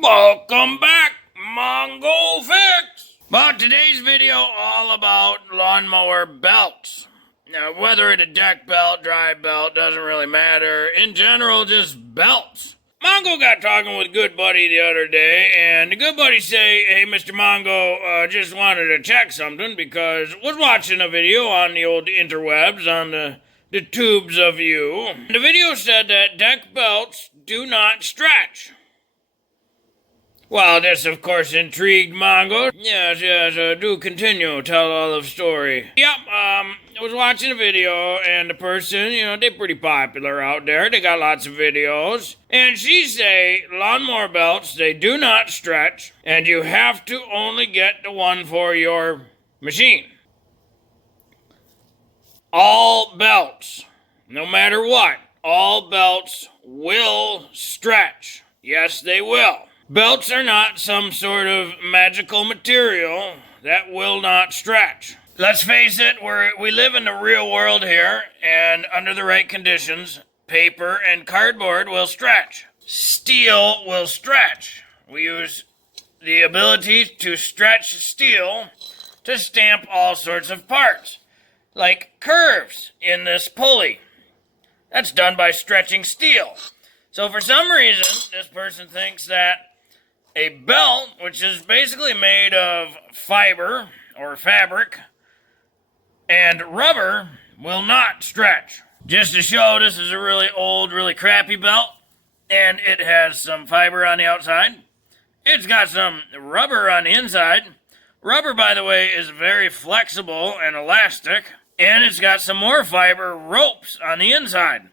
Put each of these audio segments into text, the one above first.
Welcome back, Mongo Fix! But today's video all about lawnmower belts. Now, whether it's a deck belt, drive belt, doesn't really matter. In general, just belts. Mongo got talking with Good Buddy the other day, and the Good Buddy say, "Hey, Mr. Mongo, just wanted to check something because was watching a video on the old interwebs, on the tubes of you. The video said that deck belts do not stretch." Well, this, of course, intrigued Mongo. Yes, do continue. Tell all of the story. Yep, I was watching a video, and the person, they're pretty popular out there. They got lots of videos. And she say, lawnmower belts, they do not stretch, and you have to only get the one for your machine. All belts, no matter what, all belts will stretch. Yes, they will. Belts are not some sort of magical material that will not stretch. Let's face it, we live in the real world here, and under the right conditions, paper and cardboard will stretch. Steel will stretch. We use the ability to stretch steel to stamp all sorts of parts, like curves in this pulley. That's done by stretching steel. So for some reason, this person thinks that a belt, which is basically made of fiber or fabric and rubber, will not stretch. Just to show, this is a really old, really crappy belt, and it has some fiber on the outside. It's got some rubber on the inside. Rubber, by the way, is very flexible and elastic, and it's got some more fiber ropes on the inside.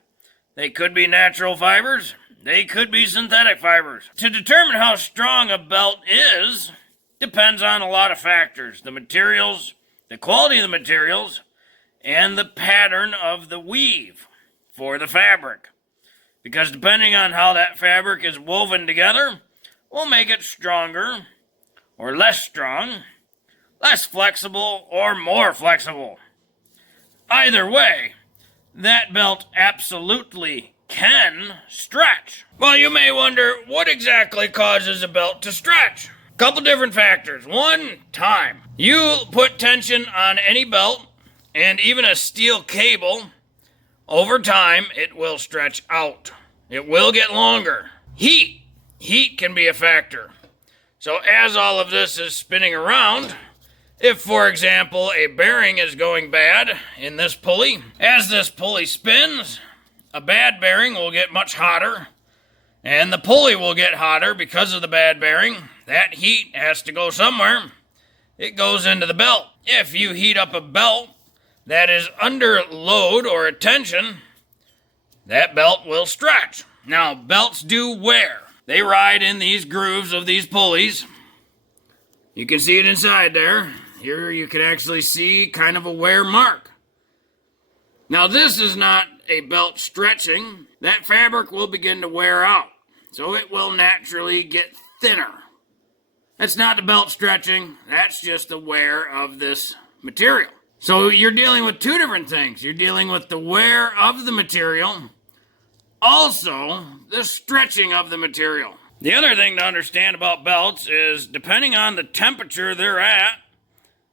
They could be natural fibers. They could be synthetic fibers. To determine how strong a belt is depends on a lot of factors. The materials, the quality of the materials, and the pattern of the weave for the fabric. Because depending on how that fabric is woven together, will make it stronger or less strong, less flexible or more flexible. Either way, that belt absolutely can stretch. Well, you may wonder, what exactly causes a belt to stretch? Couple different factors. One, time. You put tension on any belt, and even a steel cable, over time, it will stretch out. It will get longer. Heat. Heat can be a factor. So as all of this is spinning around, if, for example, a bearing is going bad in this pulley, as this pulley spins, a bad bearing will get much hotter, and the pulley will get hotter because of the bad bearing. That heat has to go somewhere. It goes into the belt. If you heat up a belt that is under load or tension, that belt will stretch. Now, belts do wear. They ride in these grooves of these pulleys. You can see it inside there. Here you can actually see kind of a wear mark. Now, this is not a belt stretching. That fabric will begin to wear out, so it will naturally get thinner. That's not the belt stretching, that's just the wear of this material. So you're dealing with two different things. You're dealing with the wear of the material, also the stretching of the material. The other thing to understand about belts is, depending on the temperature they're at,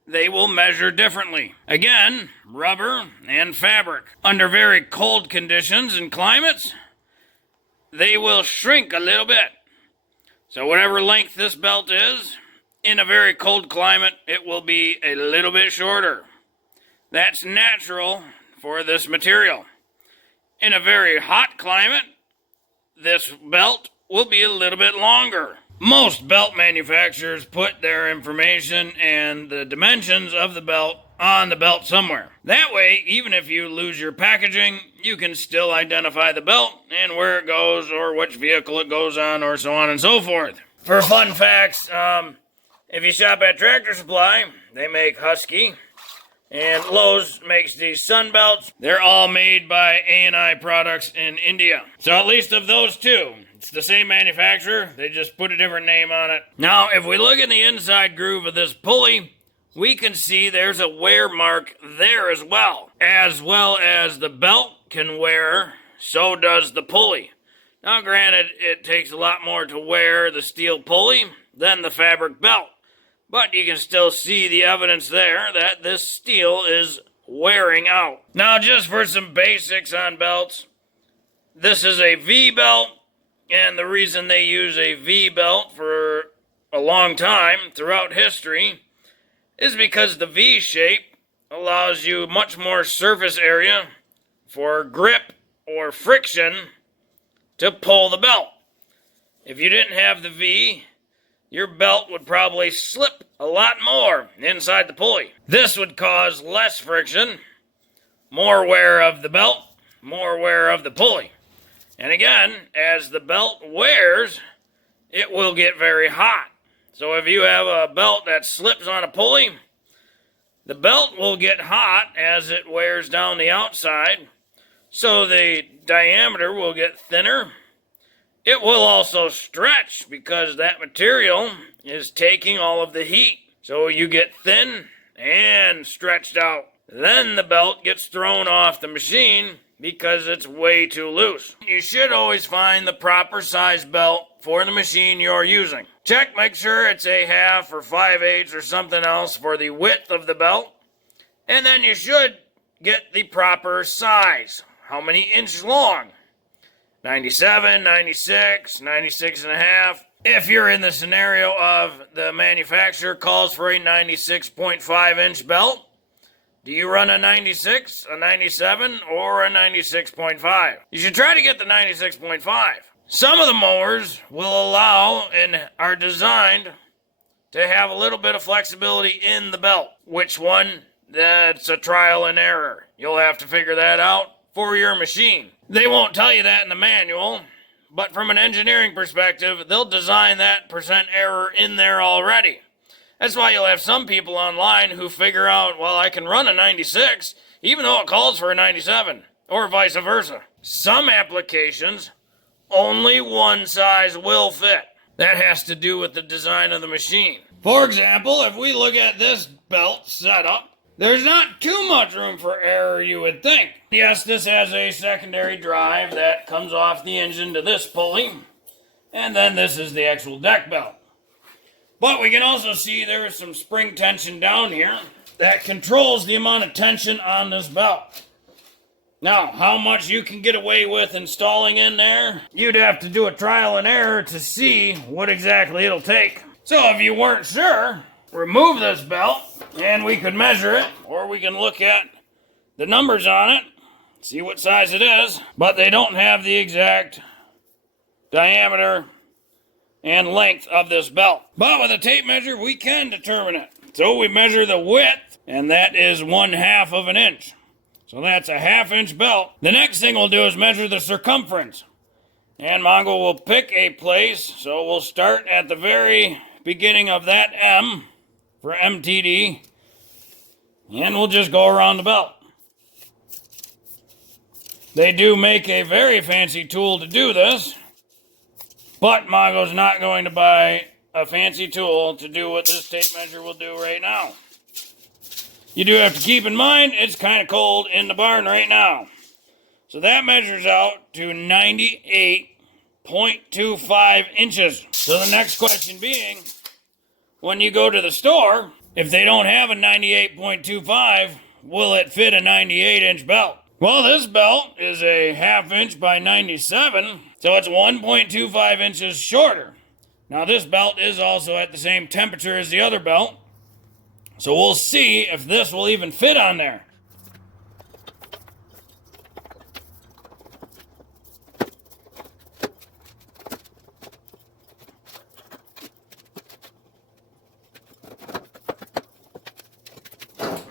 they will measure differently. Again, rubber and fabric. Under very cold conditions and climates, they will shrink a little bit. So whatever length this belt is, in a very cold climate, it will be a little bit shorter. That's natural for this material. In a very hot climate, this belt will be a little bit longer. Most belt manufacturers put their information and the dimensions of the belt on the belt somewhere. That way, even if you lose your packaging, you can still identify the belt and where it goes or which vehicle it goes on or so on and so forth. For fun facts, if you shop at Tractor Supply, they make Husky, and Lowe's makes these sun belts. They're all made by A&I Products in India. So at least of those two, it's the same manufacturer, they just put a different name on it. Now, if we look in the inside groove of this pulley, we can see there's a wear mark there as well as the belt can wear, so does the pulley. Now granted, it takes a lot more to wear the steel pulley than the fabric belt, but you can still see the evidence there that this steel is wearing out. Now just for some basics on belts, this is a V belt, and the reason they use a V belt for a long time throughout history is because the V shape allows you much more surface area for grip or friction to pull the belt. If you didn't have the V, your belt would probably slip a lot more inside the pulley. This would cause less friction, more wear of the belt, more wear of the pulley. And again, as the belt wears, it will get very hot. So if you have a belt that slips on a pulley, the belt will get hot as it wears down the outside. So the diameter will get thinner. It will also stretch because that material is taking all of the heat. So you get thin and stretched out. Then the belt gets thrown off the machine because it's way too loose. You should always find the proper size belt for the machine you're using. Check, make sure it's a 1/2 or 5/8 or something else for the width of the belt. And then you should get the proper size. How many inches long? 97, 96, 96 and a half. If you're in the scenario of the manufacturer calls for a 96.5 inch belt, do you run a 96, a 97, or a 96.5? You should try to get the 96.5. Some of the mowers will allow and are designed to have a little bit of flexibility in the belt. Which one? That's a trial and error. You'll have to figure that out for your machine. They won't tell you that in the manual, but from an engineering perspective, they'll design that percent error in there already. That's why you'll have some people online who figure out, well, I can run a 96, even though it calls for a 97, or vice versa. Some applications, only one size will fit. That has to do with the design of the machine. For example, if we look at this belt setup, there's not too much room for error, you would think. Yes, this has a secondary drive that comes off the engine to this pulley, and then this is the actual deck belt. But we can also see there is some spring tension down here that controls the amount of tension on this belt. Now, how much you can get away with installing in there, you'd have to do a trial and error to see what exactly it'll take. So if you weren't sure, remove this belt and we could measure it, or we can look at the numbers on it, see what size it is, but they don't have the exact diameter and length of this belt. But with a tape measure, we can determine it. So we measure the width, and that is 1/2 of an inch. So that's a 1/2 inch belt. The next thing we'll do is measure the circumference. And Mongo will pick a place, so we'll start at the very beginning of that M for MTD, and we'll just go around the belt. They do make a very fancy tool to do this, but Mongo's not going to buy a fancy tool to do what this tape measure will do right now. You do have to keep in mind, it's kind of cold in the barn right now. So that measures out to 98.25 inches. So the next question being, when you go to the store, if they don't have a 98.25, will it fit a 98 inch belt? Well, this belt is a 1/2 inch by 97, so it's 1.25 inches shorter. Now this belt is also at the same temperature as the other belt, so we'll see if this will even fit on there.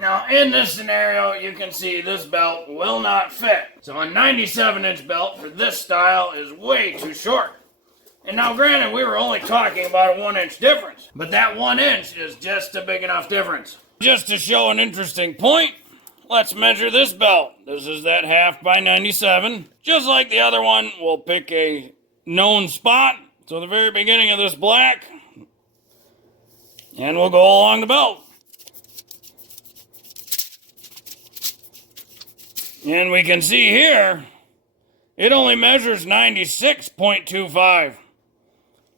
Now, in this scenario, you can see this belt will not fit. So a 97 inch belt for this style is way too short. And now granted, we were only talking about a 1 inch difference, but that 1 inch is just a big enough difference. Just to show an interesting point, let's measure this belt. This is that 1/2 by 97. Just like the other one, we'll pick a known spot. So the very beginning of this black, and we'll go along the belt. And we can see here it only measures 96.25,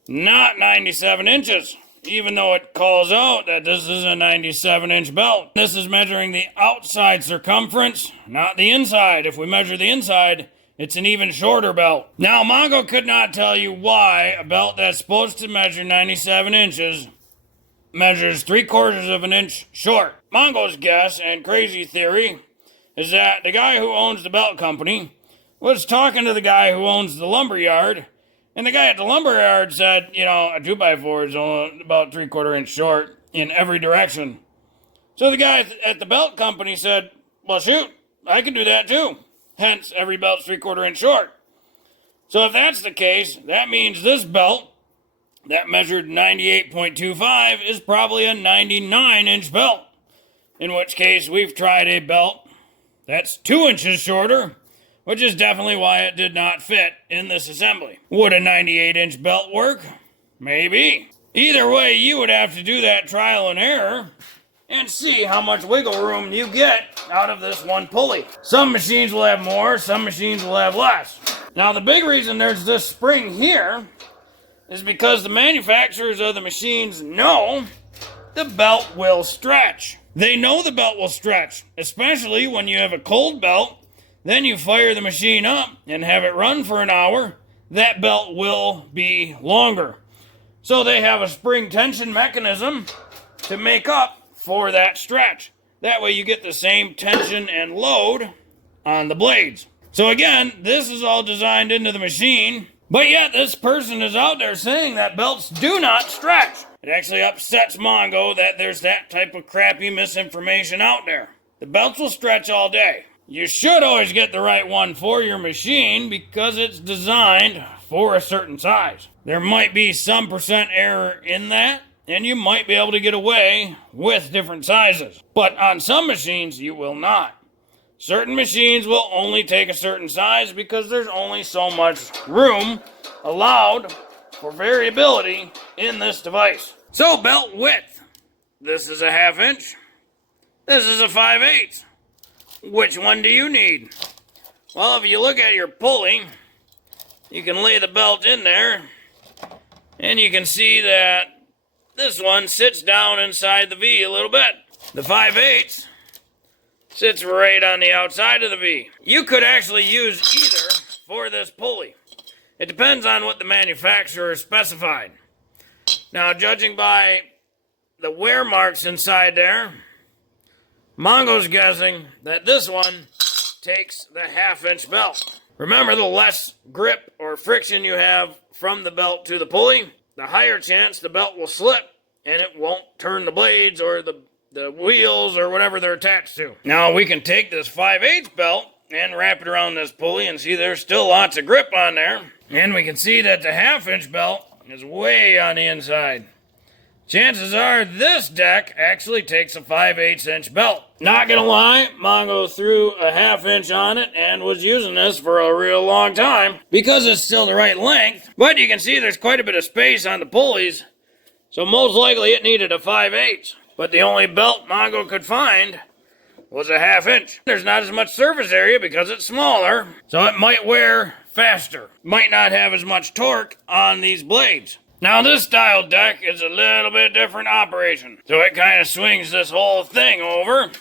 not 97 inches, even though it calls out that this is a 97-inch belt. This is measuring the outside circumference, not the inside. If we measure the inside, it's an even shorter belt. Now, Mongo could not tell you why a belt that's supposed to measure 97 inches measures 3/4 of an inch short. Mongo's guess and crazy theory is that the guy who owns the belt company was talking to the guy who owns the lumber yard, and the guy at the lumber yard said, a 2x4 is only about 3/4 inch short in every direction. So the guy at the belt company said, well, shoot, I can do that too. Hence, every belt's 3/4 inch short. So if that's the case, that means this belt that measured 98.25 is probably a 99-inch belt. In which case, we've tried a belt that's 2 inches shorter, which is definitely why it did not fit in this assembly. Would a 98-inch belt work? Maybe. Either way, you would have to do that trial and error and see how much wiggle room you get out of this one pulley. Some machines will have more, some machines will have less. Now, the big reason there's this spring here is because the manufacturers of the machines know the belt will stretch. They know the belt will stretch, especially when you have a cold belt. Then you fire the machine up and have it run for an hour. That belt will be longer. So they have a spring tension mechanism to make up for that stretch. That way you get the same tension and load on the blades. So again, this is all designed into the machine, but yet this person is out there saying that belts do not stretch. It actually upsets Mongo that there's that type of crappy misinformation out there. The belts will stretch all day. You should always get the right one for your machine because it's designed for a certain size. There might be some percent error in that, and you might be able to get away with different sizes. But on some machines, you will not. Certain machines will only take a certain size because there's only so much room allowed for variability in this device. So, belt width. This is a 1/2 inch. This is a 5/8. Which one do you need? Well, if you look at your pulley, you can lay the belt in there, and you can see that this one sits down inside the V a little bit. The 5/8 sits right on the outside of the V. You could actually use either for this pulley. It depends on what the manufacturer specified. Now, judging by the wear marks inside there, Mongo's guessing that this one takes the 1/2 inch belt. Remember, the less grip or friction you have from the belt to the pulley, the higher chance the belt will slip and it won't turn the blades or the wheels or whatever they're attached to. Now, we can take this 5/8 belt and wrap it around this pulley and see there's still lots of grip on there. And we can see that the 1/2 inch belt is way on the inside. Chances are this deck actually takes a 5/8 inch belt. Not gonna lie, Mongo threw a 1/2 inch on it and was using this for a real long time because it's still the right length. But you can see there's quite a bit of space on the pulleys, so most likely it needed a 5/8. But the only belt Mongo could find was a 1/2 inch. There's not as much surface area because it's smaller, so it might wear faster. Might not have as much torque on these blades. Now, this style deck is a little bit different operation. So it kind of swings this whole thing over,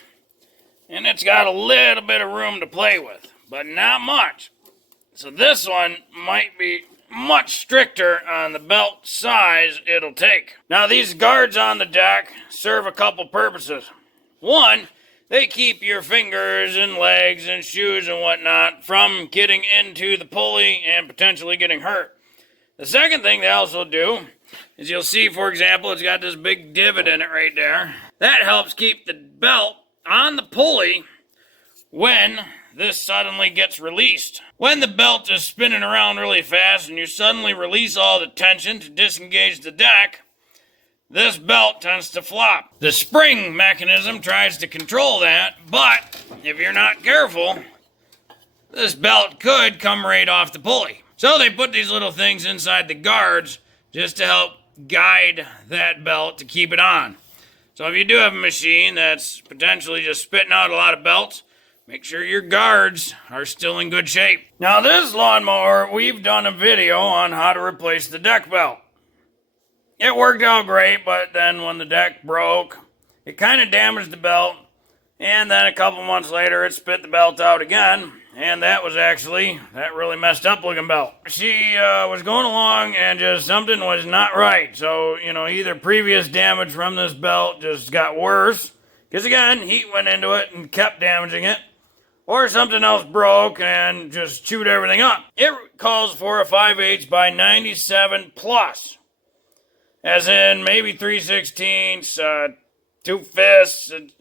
and it's got a little bit of room to play with, but not much. So this one might be much stricter on the belt size it'll take. Now, these guards on the deck serve a couple purposes. One, they keep your fingers and legs and shoes and whatnot from getting into the pulley and potentially getting hurt. The second thing they also do is you'll see, for example, it's got this big divot in it right there. That helps keep the belt on the pulley when this suddenly gets released. When the belt is spinning around really fast and you suddenly release all the tension to disengage the deck, this belt tends to flop. The spring mechanism tries to control that, but if you're not careful, this belt could come right off the pulley. So they put these little things inside the guards just to help guide that belt to keep it on. So if you do have a machine that's potentially just spitting out a lot of belts, make sure your guards are still in good shape. Now this lawnmower, we've done a video on how to replace the deck belt. It worked out great, but then when the deck broke, it kind of damaged the belt, and then a couple months later it spit the belt out again, and that really messed up looking belt. She was going along and just something was not right. So, either previous damage from this belt just got worse, because again, heat went into it and kept damaging it, or something else broke and just chewed everything up. It calls for a 5/8 by 97 plus, as in maybe 3/16, 2/5,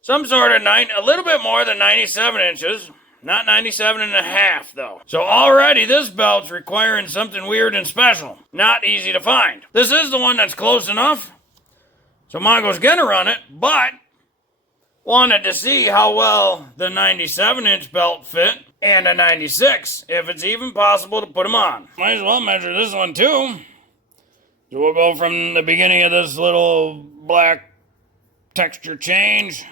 some sort of a little bit more than 97 inches. Not 97 and a half, though. So already this belt's requiring something weird and special. Not easy to find. This is the one that's close enough, so Mongo's gonna run it, but wanted to see how well the 97-inch belt fit and a 96, if it's even possible to put them on. Might as well measure this one, too. So we'll go from the beginning of this little black texture change.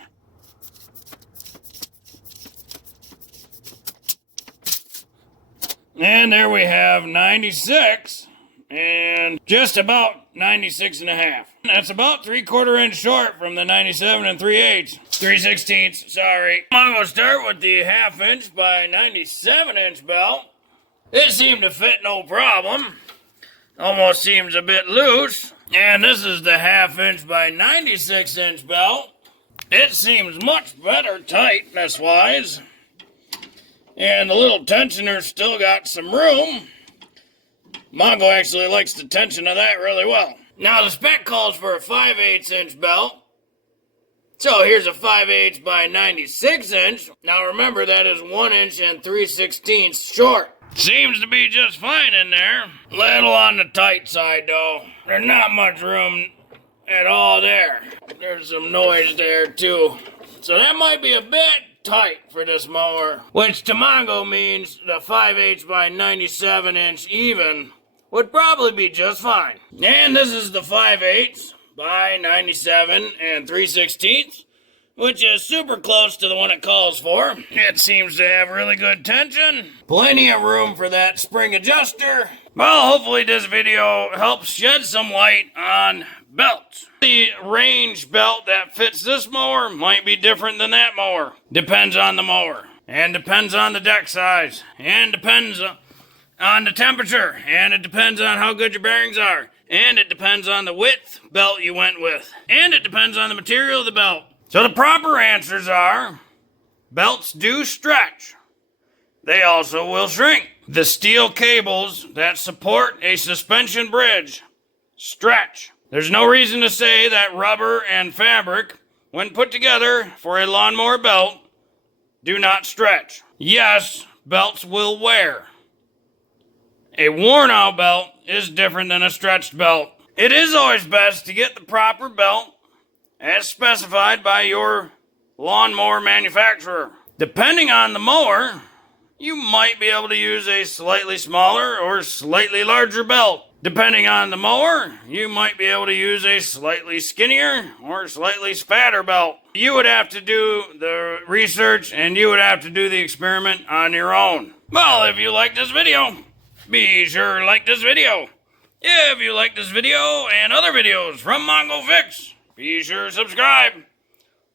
And there we have 96 and just about 96 and a half. That's about 3/4 inch short from the 97 and 3/8. 3/16, sorry. I'm gonna start with the 1/2 inch by 97 inch belt. It seemed to fit no problem. Almost seems a bit loose. And this is the 1/2 inch by 96 inch belt. It seems much better tightness wise. And the little tensioner's still got some room. Mongo actually likes the tension of that really well. Now the spec calls for a 5/8 inch belt. So here's a 5/8 by 96 inch. Now remember that is 1 inch and 3/16 short. Seems to be just fine in there. Little on the tight side though. There's not much room at all there. There's some noise there too. So that might be a bit tight for this mower, which to Mongo means the 5/8 by 97 inch even would probably be just fine. And this is the 5/8 by 97 and 3/16, which is super close to the one it calls for. It seems to have really good tension, plenty of room for that spring adjuster. Well, hopefully this video helps shed some light on belts. The range belt that fits this mower might be different than that mower. Depends on the mower, and depends on the deck size, and depends on the temperature, and it depends on how good your bearings are, and it depends on the width belt you went with, and it depends on the material of the belt. So the proper answers are, belts do stretch. They also will shrink. The steel cables that support a suspension bridge stretch. There's no reason to say that rubber and fabric, when put together for a lawnmower belt, do not stretch. Yes, belts will wear. A worn-out belt is different than a stretched belt. It is always best to get the proper belt as specified by your lawnmower manufacturer. Depending on the mower, you might be able to use a slightly smaller or slightly larger belt. Depending on the mower, you might be able to use a slightly skinnier or slightly fatter belt. You would have to do the research and you would have to do the experiment on your own. Well, if you like this video, be sure to like this video. If you like this video and other videos from Mongo Fix, be sure to subscribe.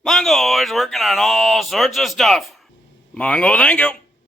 Mongo always working on all sorts of stuff. Mongo, thank you.